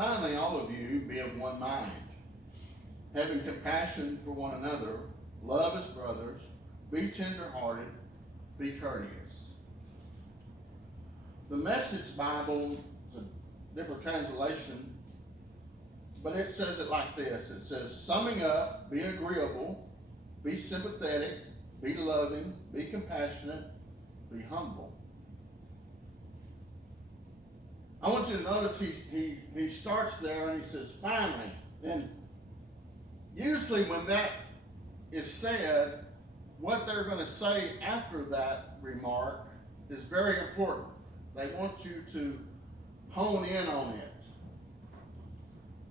Finally, all of you be of one mind, having compassion for one another, love as brothers, be tenderhearted, be courteous. The Message Bible is a different translation, but it says it like this. It says, summing up, be agreeable, be sympathetic, be loving, be compassionate, be humble. I want you to notice he starts there and he says, finally. And usually when that is said, what they're going to say after that remark is very important. They want you to hone in on it.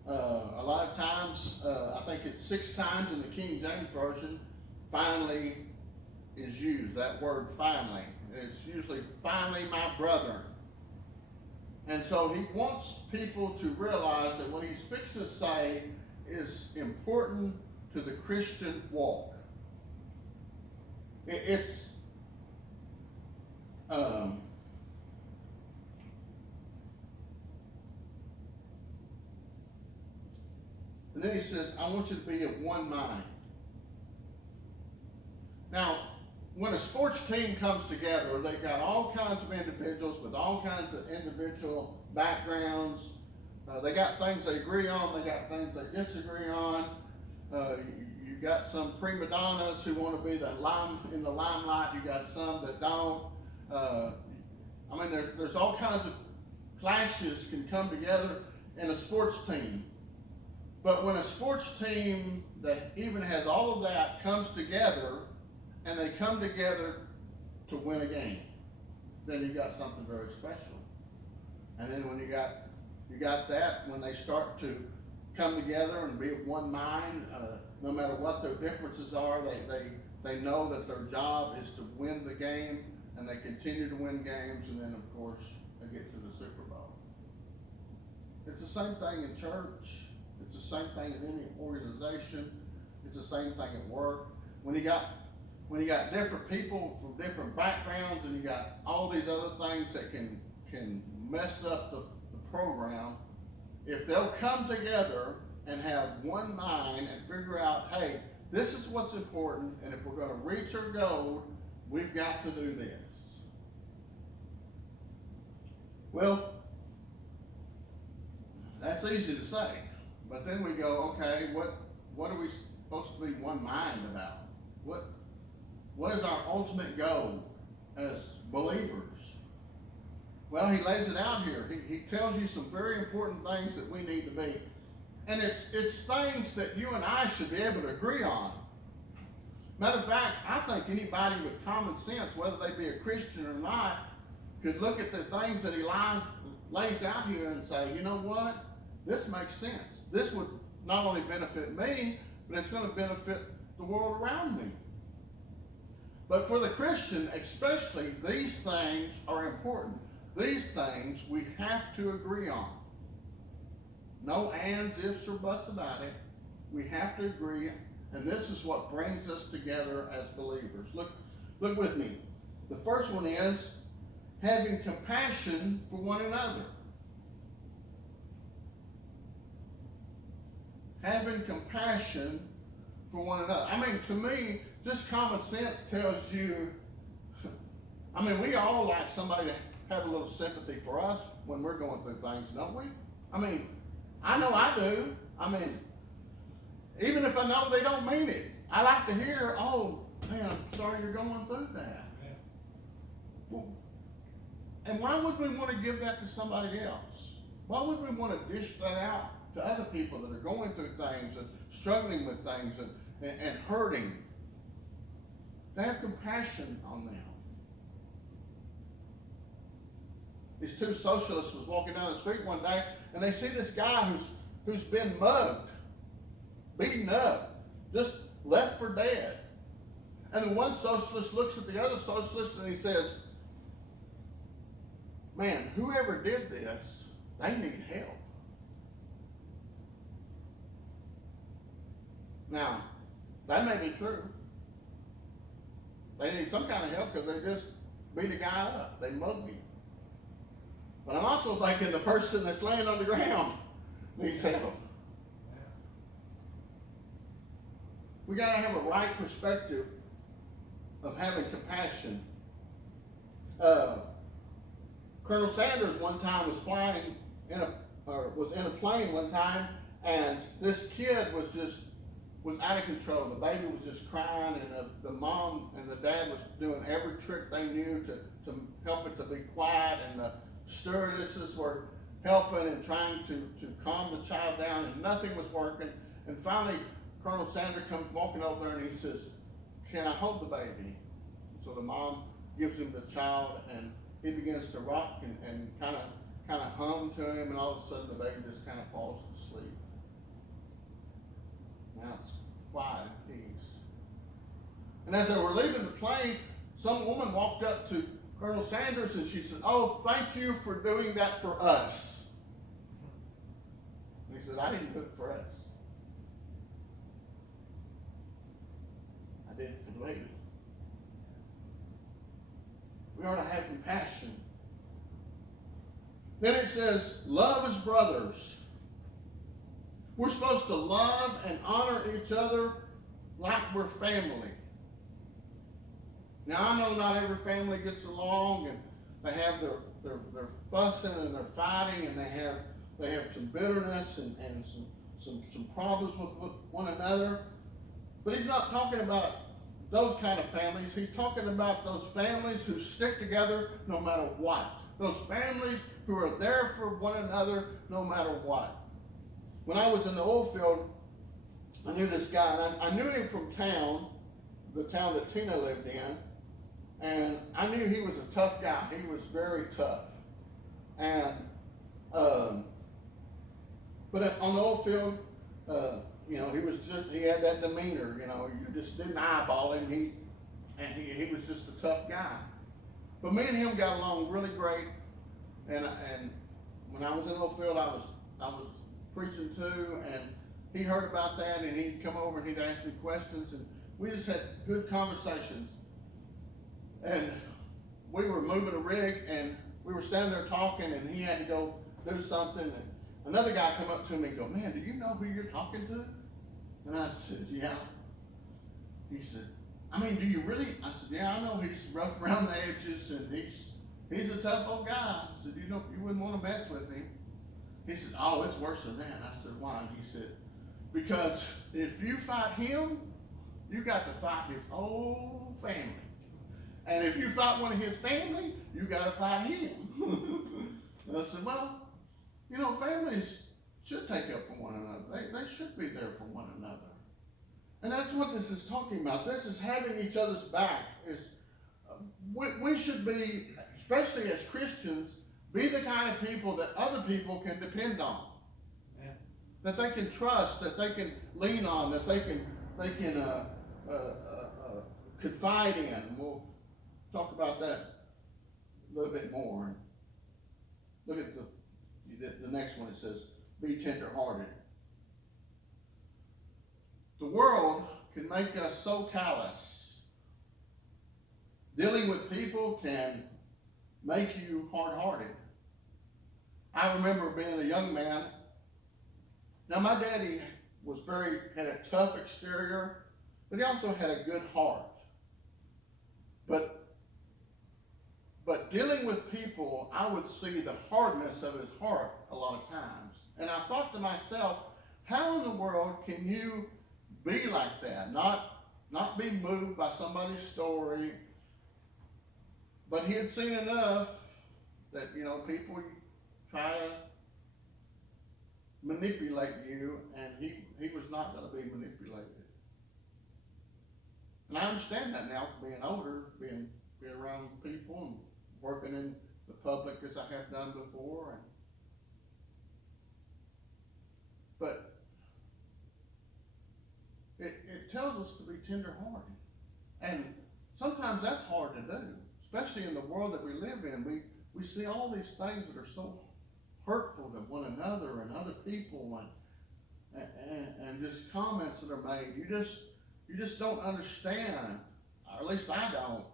A lot of times, I think it's 6 times in the King James Version, finally is used, that word finally. It's usually, finally, my brethren. And so he wants people to realize that what he's fixing to say is important to the Christian walk. It's and then he says, I want you to be of one mind. Now, when a sports team comes together, they've got all kinds of individuals with all kinds of individual backgrounds. They got things they agree on, they got things they disagree on. You got some prima donnas who want to be in the limelight. You got some that don't. I mean, there's all kinds of clashes can come together in a sports team. But when a sports team that even has all of that comes together, and they come together to win a game, then you got something very special. And then when you got that, when they start to come together and be of one mind, no matter what their differences are, they know that their job is to win the game, and they continue to win games, and then of course they get to the Super Bowl. It's the same thing in church. It's the same thing in any organization. It's the same thing at work. When you got different people from different backgrounds, and you got all these other things that can mess up the program, if they'll come together and have one mind and figure out, hey, this is what's important, and if we're going to reach our goal, we've got to do this. Well, that's easy to say, but then we go, okay, what are we supposed to be one mind about? What is our ultimate goal as believers? Well, he lays it out here. He tells you some very important things that we need to be. And it's things that you and I should be able to agree on. Matter of fact, I think anybody with common sense, whether they be a Christian or not, could look at the things that he lays out here and say, you know what? This makes sense. This would not only benefit me, but it's going to benefit the world around me. But for the Christian, especially, these things are important. These things we have to agree on. No ands, ifs, or buts about it. We have to agree, and this is what brings us together as believers. Look with me. The first one is having compassion for one another. Having compassion for one another. I mean, to me, just common sense tells you, I mean, we all like somebody to have a little sympathy for us when we're going through things, don't we? I mean, I know I do. I mean, even if I know they don't mean it, I like to hear, oh, man, I'm sorry you're going through that. Yeah. Well, and why would we want to give that to somebody else? Why would we want to dish that out to other people that are going through things and struggling with things and hurting? To have compassion on them. These 2 socialists was walking down the street one day, and they see this guy who's been mugged, beaten up, just left for dead. And the one socialist looks at the other socialist and he says, man, whoever did this, they need help. Now, that may be true. They need some kind of help because they just beat a guy up. They mugged him. But I'm also thinking the person that's laying on the ground, needs help. We got to have a right perspective of having compassion. Colonel Sanders one time was flying was in a plane one time, and this kid was out of control. The baby was just crying, and the mom and the dad was doing every trick they knew to help it to be quiet, and the stewardesses were helping and trying to calm the child down, and nothing was working. And finally, Colonel Sanders comes walking over there, and he says, "Can I hold the baby?" So the mom gives him the child, and he begins to rock and kind of hum to him, and all of a sudden the baby just kind of falls to sleep. Now it's quiet and peace. And as they were leaving the plane, some woman walked up to Colonel Sanders and she said, "Oh, thank you for doing that for us." And he said, "I didn't do it for us. I did it for the baby." We ought to have compassion. Then it says, love as brothers. We're supposed to love and honor each other like we're family. Now, I know not every family gets along, and they have their fussing and their fighting, and they have some bitterness and some problems with one another. But he's not talking about those kind of families. He's talking about those families who stick together no matter what. Those families who are there for one another no matter what. When I was in the oil field, I knew this guy, and I knew him from town, the town that Tina lived in, and I knew he was a tough guy. He was very tough. And, but on the oil field, he had that demeanor, you just didn't eyeball him. He was just a tough guy. But me and him got along really great. And when I was in the oil field, I was preaching too, and he heard about that, and he'd come over and he'd ask me questions, and we just had good conversations. And we were moving a rig, and we were standing there talking, and he had to go do something, and another guy come up to me and go, "Man, do you know who you're talking to?" And I said, "Yeah." He said, "I mean, do you really?" I said, "Yeah, I know he's rough around the edges, and he's a tough old guy." I said, "You wouldn't want to mess with him." He said, "Oh, it's worse than that." I said, "Why?" And he said, "Because if you fight him, you got to fight his whole family. And if you fight one of his family, you got to fight him." And I said, "Well, families should take up for one another. They should be there for one another." And that's what this is talking about. This is having each other's back. We should be, especially as Christians, be the kind of people that other people can depend on. Yeah. That they can trust, that they can lean on, that they can confide in. We'll talk about that a little bit more. Look at the next one. It says, be tenderhearted. The world can make us so callous. Dealing with people can make you hard-hearted. I remember being a young man. Now, my daddy had a tough exterior, but he also had a good heart. But dealing with people, I would see the hardness of his heart a lot of times. And I thought to myself, how in the world can you be like that? Not be moved by somebody's story. But he had seen enough that, people try to manipulate you, and he was not going to be manipulated. And I understand that now, being older, being around people and working in the public as I have done before. But it tells us to be tenderhearted. And sometimes that's hard to do, especially in the world that we live in. We see all these things that are so hurtful to one another and other people, and just comments that are made. You just don't understand, or at least I don't.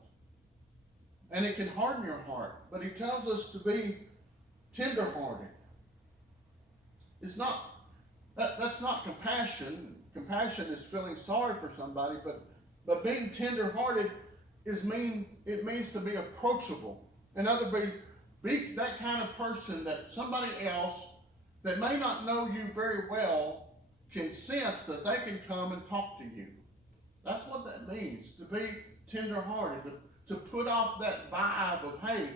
And it can harden your heart. But he tells us to be tenderhearted. It's not That's not compassion. Compassion is feeling sorry for somebody, but being tender-hearted it means to be approachable. In other words, be that kind of person that somebody else that may not know you very well can sense that they can come and talk to you. That's what that means, to be tender-hearted, to put off that vibe of, hey,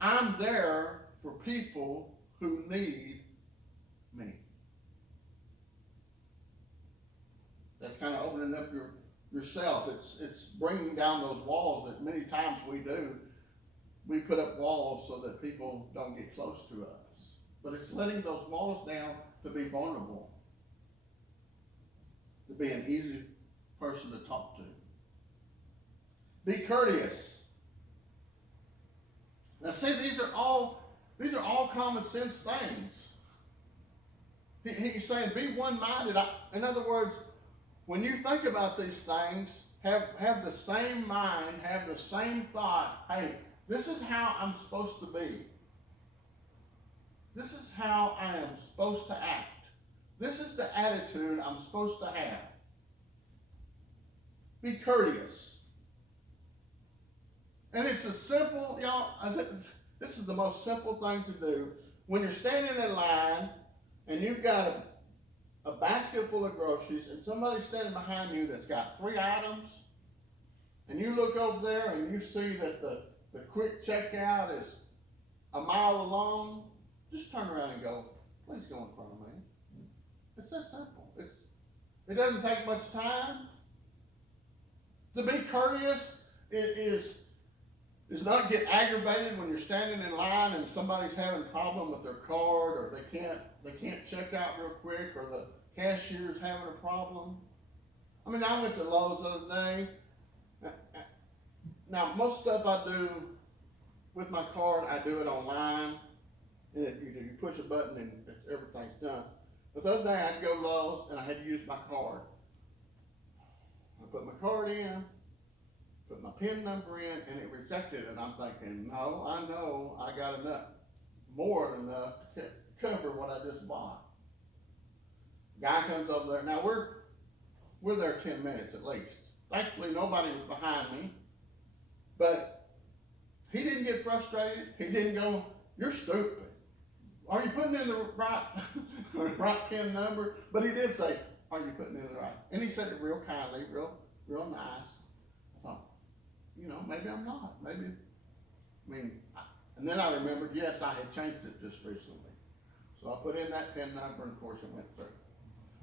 I'm there for people who need me. That's kind of opening up yourself. It's bringing down those walls that many times we do. We put up walls so that people don't get close to us. But it's letting those walls down to be vulnerable, to be an easy person to talk to. Be courteous. Now see, these are all common sense things. He's saying be one-minded. In other words, when you think about these things, have the same mind, have the same thought. Hey, this is how I'm supposed to be. This is how I am supposed to act. This is the attitude I'm supposed to have. Be courteous. And it's a simple, y'all, this is the most simple thing to do. When you're standing in line and you've got a basket full of groceries and somebody's standing behind you that's got 3 items, and you look over there and you see that the quick checkout is a mile along, just turn around and go, please go in front of me. It's that simple. It doesn't take much time. To be courteous is not get aggravated when you're standing in line and somebody's having a problem with their card, or they can't check out real quick, or the cashier's having a problem. I mean, I went to Lowe's the other day. Now, most stuff I do with my card, I do it online. And you push a button and everything's done. But the other day I had to go to Lowe's and I had to use my card. I put my card in, put my PIN number in, and it rejected it. And I'm thinking, no, I know I got more than enough to cover what I just bought. Guy comes over there. Now we're there 10 minutes at least. Thankfully nobody was behind me, but he didn't get frustrated. He didn't go, you're stupid. Are you putting in the right PIN number? But he did say, are you putting in the right? And he said it real kindly, real nice. I thought, maybe I'm not. And then I remembered, yes, I had changed it just recently. So I put in that PIN number, and of course it went through.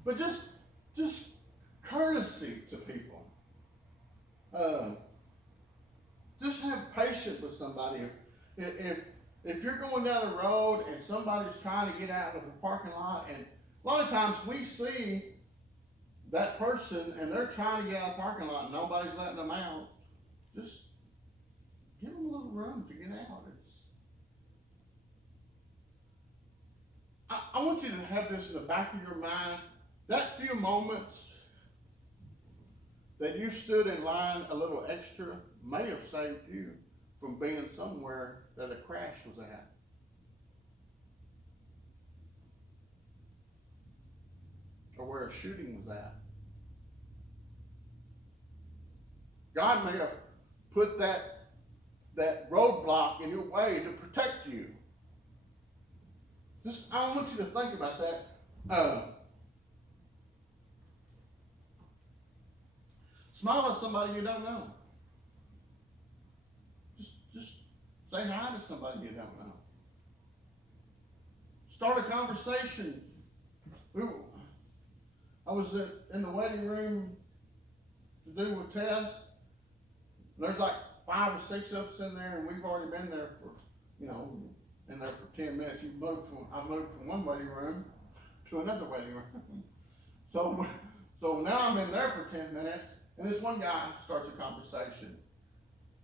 But just courtesy to people. Just have patience with somebody. If you're going down the road and somebody's trying to get out of the parking lot, and a lot of times we see that person and they're trying to get out of the parking lot and nobody's letting them out, just give them a little room to get out. I want you to have this in the back of your mind. That few moments that you stood in line a little extra may have saved you from being somewhere that a crash was at. Or where a shooting was at. God may have put that roadblock in your way to protect you. I want you to think about that. Smile at somebody you don't know. Just say hi to somebody you don't know. Start a conversation. I was in the waiting room to do a test. There's like 5 or 6 of us in there, and we've already been there for, in there for 10 minutes. I moved from one waiting room to another waiting room. So now I'm in there for 10 minutes, and this one guy starts a conversation.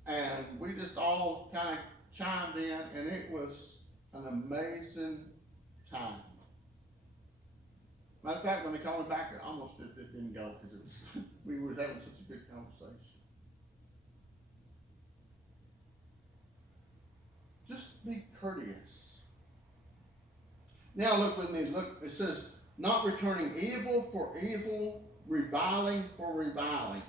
And we just all kind of chimed in, and it was an amazing time. Matter of fact, when they called me back, it almost it didn't go because we were having such a good conversation. Just be courteous. Now look with me. Look, it says, Not returning evil for evil, reviling for reviling.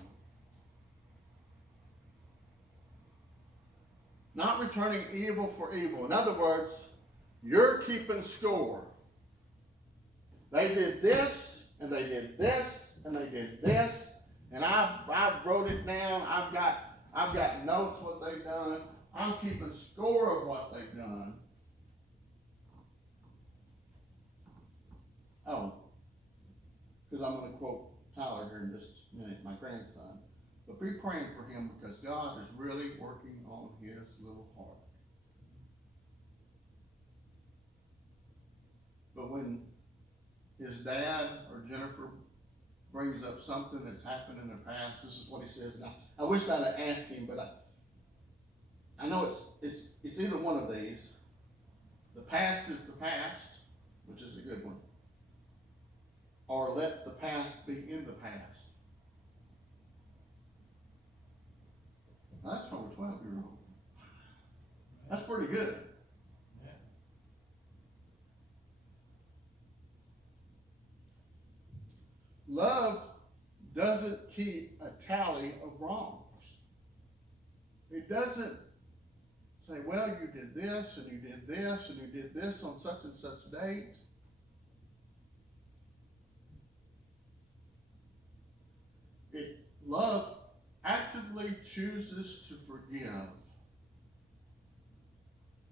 Not returning evil for evil. In other words, you're keeping score. They did this, and they did this, and they did this, and I wrote it down. I've got notes what they've done. I'm keeping score of what they've done. Oh, because I'm going to quote Tyler here in just a minute, my grandson. But be praying for him because God is really working on his little heart. But when his dad or Jennifer brings up something that's happened in the past, this is what he says. Now, I wish I'd have asked him, but I know it's either one of these. The past is the past, which is a good one. Or let the past be in the past. Now, that's from a 12-year-old. That's pretty good. Yeah. Love doesn't keep a tally of wrongs. It doesn't say, well, you did this, and you did this, and you did this on such and such date. Love actively chooses to forgive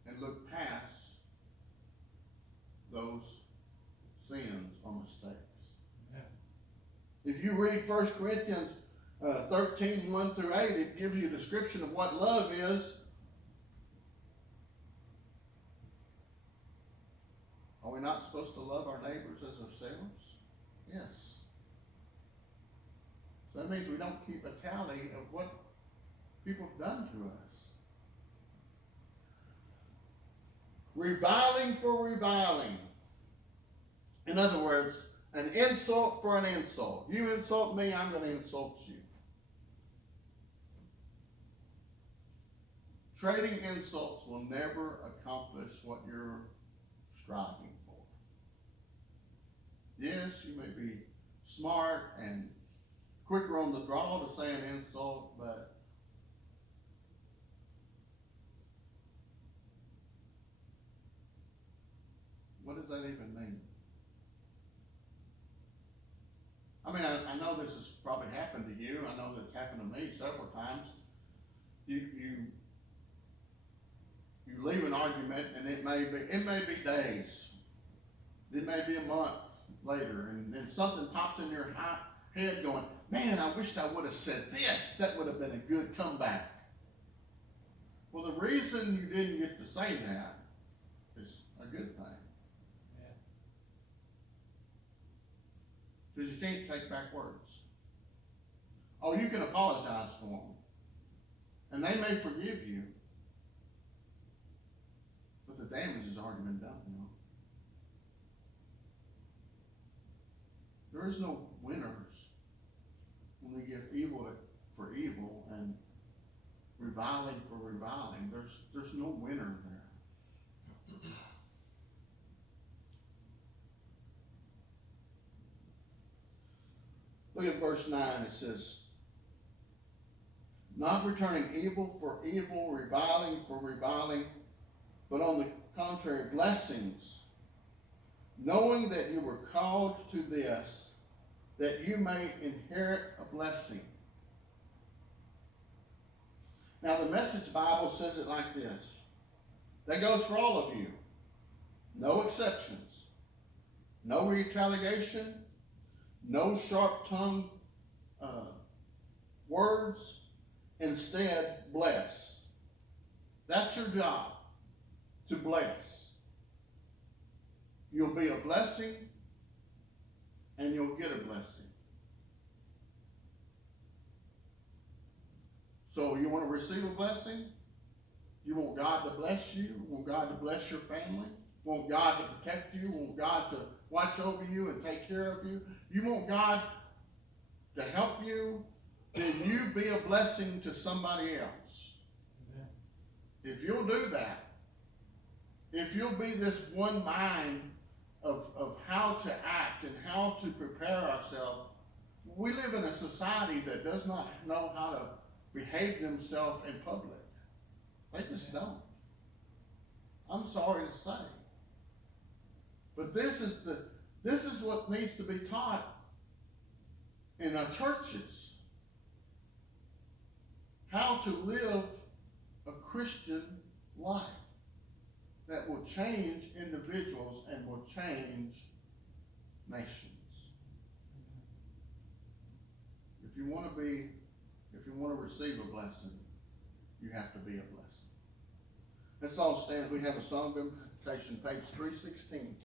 and look past those sins or mistakes. Yeah. If you read 1 Corinthians 13, 1 through 8, it gives you a description of what love is. Are we not supposed to love our neighbors as ourselves? Yes. So that means we don't keep a tally of what people have done to us. Reviling for reviling. In other words, an insult for an insult. You insult me, I'm going to insult you. Trading insults will never accomplish what you're striving for. Yes, you may be smart and quicker on the draw to say an insult, but what does that even mean? I mean, I know this has probably happened to you. I know that it's happened to me several times. You leave an argument, and it may be days, it may be a month later, and then something pops in your head going, man, I wished I would have said this. That would have been a good comeback. Well, the reason you didn't get to say that is a good thing. Yeah. Because you can't take back words. Oh, you can apologize for them. And they may forgive you. But the damage has already been done, you know. There is no winners when we give evil for evil and reviling for reviling. There's no winner there. Look at verse 9. It says, not returning evil for evil, reviling for reviling, but on the contrary, blessings, knowing that you were called to this, that you may inherit a blessing. Now, the Message Bible says it like this. That goes for all of you. No exceptions. No retaliation. No sharp-tongued words. Instead, bless. That's your job, to bless. You'll be a blessing, and you'll get a blessing. So you want to receive a blessing? You want God to bless you? Want God to bless your family? Want God to protect you? Want God to watch over you and take care of you? You want God to help you? Then you be a blessing to somebody else. Amen. If you'll do that, if you'll be this one mind of how to act and how to prepare ourselves. We live in a society that does not know how to behave themselves in public. They just don't. I'm sorry to say. But this is what needs to be taught in our churches. How to live a Christian life that will change individuals and will change nations. If you want to receive a blessing, you have to be a blessing. Let's all stand. We have a song of invitation, page 316.